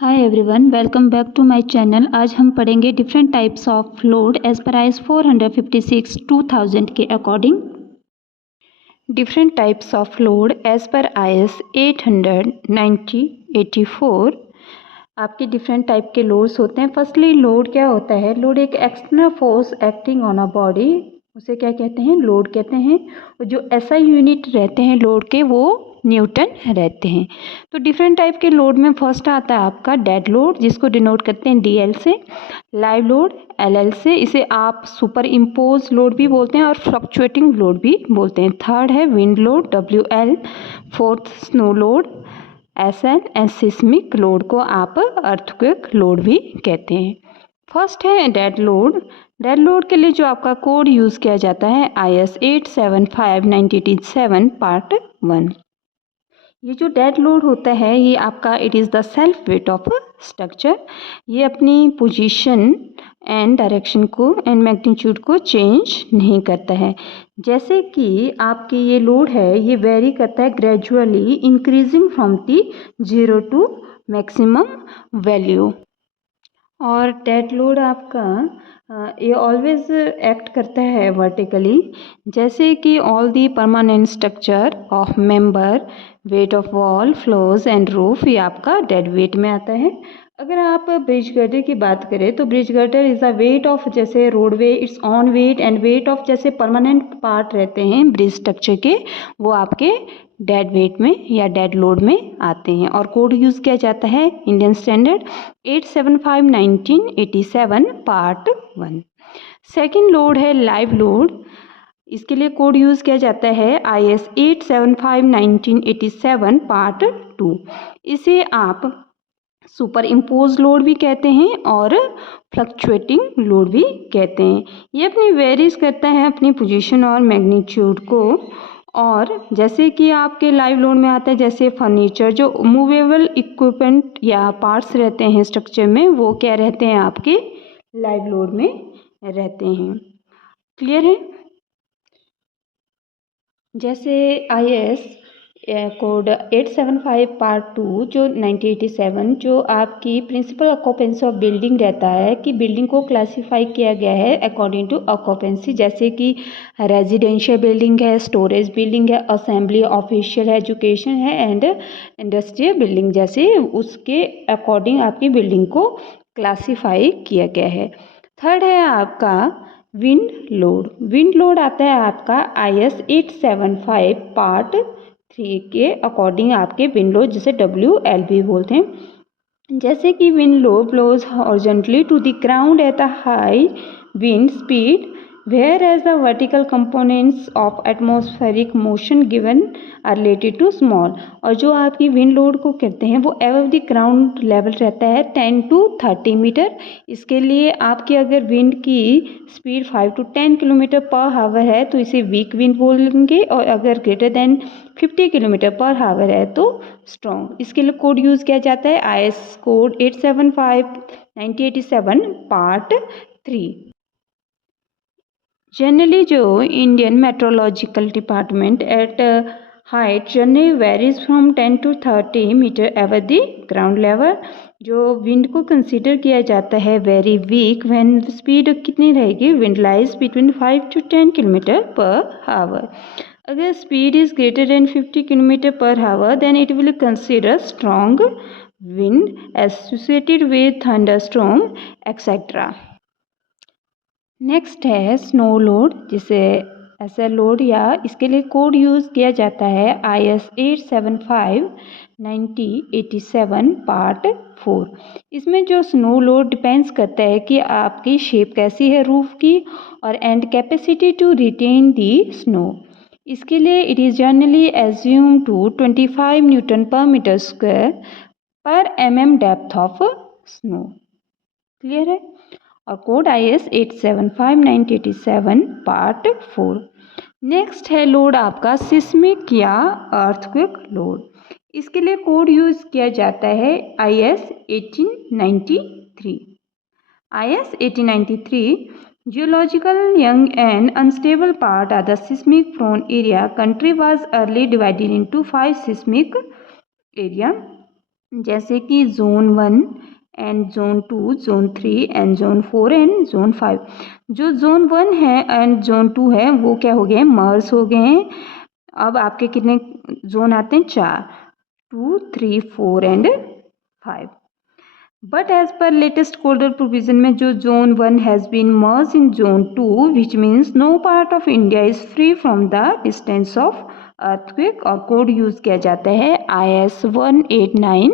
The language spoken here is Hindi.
Hi everyone, welcome back to my channel. आज हम पढ़ेंगे different types of load as per IS 456 2000 के according. Different types of load as per IS 890 84 आपके डिफरेंट टाइप के लोड्स होते हैं। फर्स्टली लोड क्या होता है? लोड एक external force acting on a body, उसे क्या कहते हैं? लोड कहते हैं। और जो एसआई यूनिट रहते हैं लोड के, वो न्यूटन रहते हैं। तो डिफरेंट टाइप के लोड में फर्स्ट आता है आपका डेड लोड, जिसको डिनोट करते हैं डीएल से, लाइव लोड एलएल से, इसे आप सुपर इम्पोज लोड भी बोलते हैं और फ्लक्चुएटिंग लोड भी बोलते हैं। थर्ड है wind load WL, fourth snow load SL and seismic load को आप अर्थक्वेक लोड भी कहते हैं। फर्स्ट है डेड लोड। डेड लोड के लिए जो आपका कोड यूज़ किया जाता है IS 875-1987 पार्ट 1। ये जो डेड लोड होता है ये आपका it is the self weight of structure. ये अपनी पोजीशन एंड डायरेक्शन को एंड मैग्नीट्यूड को चेंज नहीं करता है। जैसे कि आपकी ये लोड है, ये वेरी करता है gradually increasing from the 0 to maximum value. और डेड लोड आपका ये ऑलवेज एक्ट करता है वर्टिकली, जैसे कि all the permanent structure of member, weight of wall, floors and roof, ये आपका डेड वेट में आता है। अगर आप ब्रिज गर्डर की बात करें तो bridge girder is the weight of, जैसे roadway it's on weight and weight of जैसे परमानेंट पार्ट रहते हैं ब्रिज स्ट्रक्चर के, वो आपके डेड वेट में या डेड लोड में आते हैं। और कोड यूज़ किया जाता है Indian standard 875-1987 part 1। Second load है लाइव लोड। इसके लिए कोड यूज़ किया जाता है IS 875-1987 पार्ट 2। इसे आप सुपर इम्पोज लोड भी कहते हैं और फ्लक्चुएटिंग लोड भी कहते हैं। ये अपनी वेरीज करता है अपनी पोजीशन और मैग्नीट्यूड को। और जैसे कि आपके लाइव लोड में आता है जैसे फर्नीचर, जो मूवेबल इक्विपमेंट या पार्ट्स रहते हैं स्ट्रक्चर में, वो क्या रहते हैं आपके लाइव लोड में रहते हैं। क्लियर है? जैसे IS कोड 875 पार्ट 2 जो 1987 जो आपकी प्रिंसिपल ऑक्यूपेंसी ऑफ बिल्डिंग रहता है कि बिल्डिंग को क्लासिफाई किया गया है अकॉर्डिंग टू ऑक्यूपेंसी, जैसे कि रेजिडेंशियल बिल्डिंग है, स्टोरेज बिल्डिंग है, असेंबली, ऑफिशियल एजुकेशन है एंड इंडस्ट्रियल बिल्डिंग, जैसे उसके अकॉर्डिंग आपकी बिल्डिंग को क्लासीफाई किया गया है। थर्ड है आपका विंड लोड। विंड लोड आता है आपका IS 875 पार्ट 3 के अकॉर्डिंग आपके विंड लोड, जिसे WL भी बोलते हैं। जैसे कि wind load blows horizontally to the ground at a high wind speed, whereas the vertical components of atmospheric motion given are related to small। और जो आपकी विंड लोड को कहते हैं वो एबव द ग्राउंड लेवल रहता है 10 to 30 मीटर। इसके लिए आपकी अगर विंड की स्पीड 5 to 10 किलोमीटर पर हावर है तो इसे वीक विंड बोलेंगे, और अगर ग्रेटर देन 50 किलोमीटर पर हावर है तो स्ट्रॉन्ग। इसके लिए कोड यूज़ किया जाता है IS कोड 875-1987 पार्ट 3। जनरली जो Indian meteorological department at height generally varies from 10 to 30 meter ever the ground level. जो विंड को कंसीडर किया जाता है वेरी वीक व्हेन स्पीड कितनी रहेगी? Wind lies between 5 to 10 kilometer per hour. अगर speed is greater than 50 kilometer per hour then it will consider strong wind associated with thunderstorm etcetera. Next है स्नो लोड, जिसे ऐसा लोड या इसके लिए कोड यूज़ किया जाता है IS 875-1987 पार्ट 4। इसमें जो स्नो लोड डिपेंड्स करता है कि आपकी शेप कैसी है रूफ की और and capacity to retain the snow. इसके लिए it is generally assume to 25 newton per metre square per mm depth of snow. Clear है? और कोड IS 875-1987 पार्ट 4। नेक्स्ट है लोड आपका सिस्मिक या अर्थक्वेक लोड। इसके लिए कोड यूज़ किया जाता है IS 1893। IS 1893 geological young and unstable part are the seismic prone area. Country was early divided into 5 seismic area. जैसे कि zone 1 and zone 2, zone 3 and zone 4 and zone 5। जो जोन 1 है एंड जोन 2 है वो क्या हो गए, मर्ज हो गए हैं। अब आपके कितने जोन आते हैं, 4, 2, 3, 4 and 5। But as per latest codal provision में जो zone 1 has been merge in zone 2 which means no part of India is free from the distance of earthquake, और कोड यूज़ किया जाता है IS 1899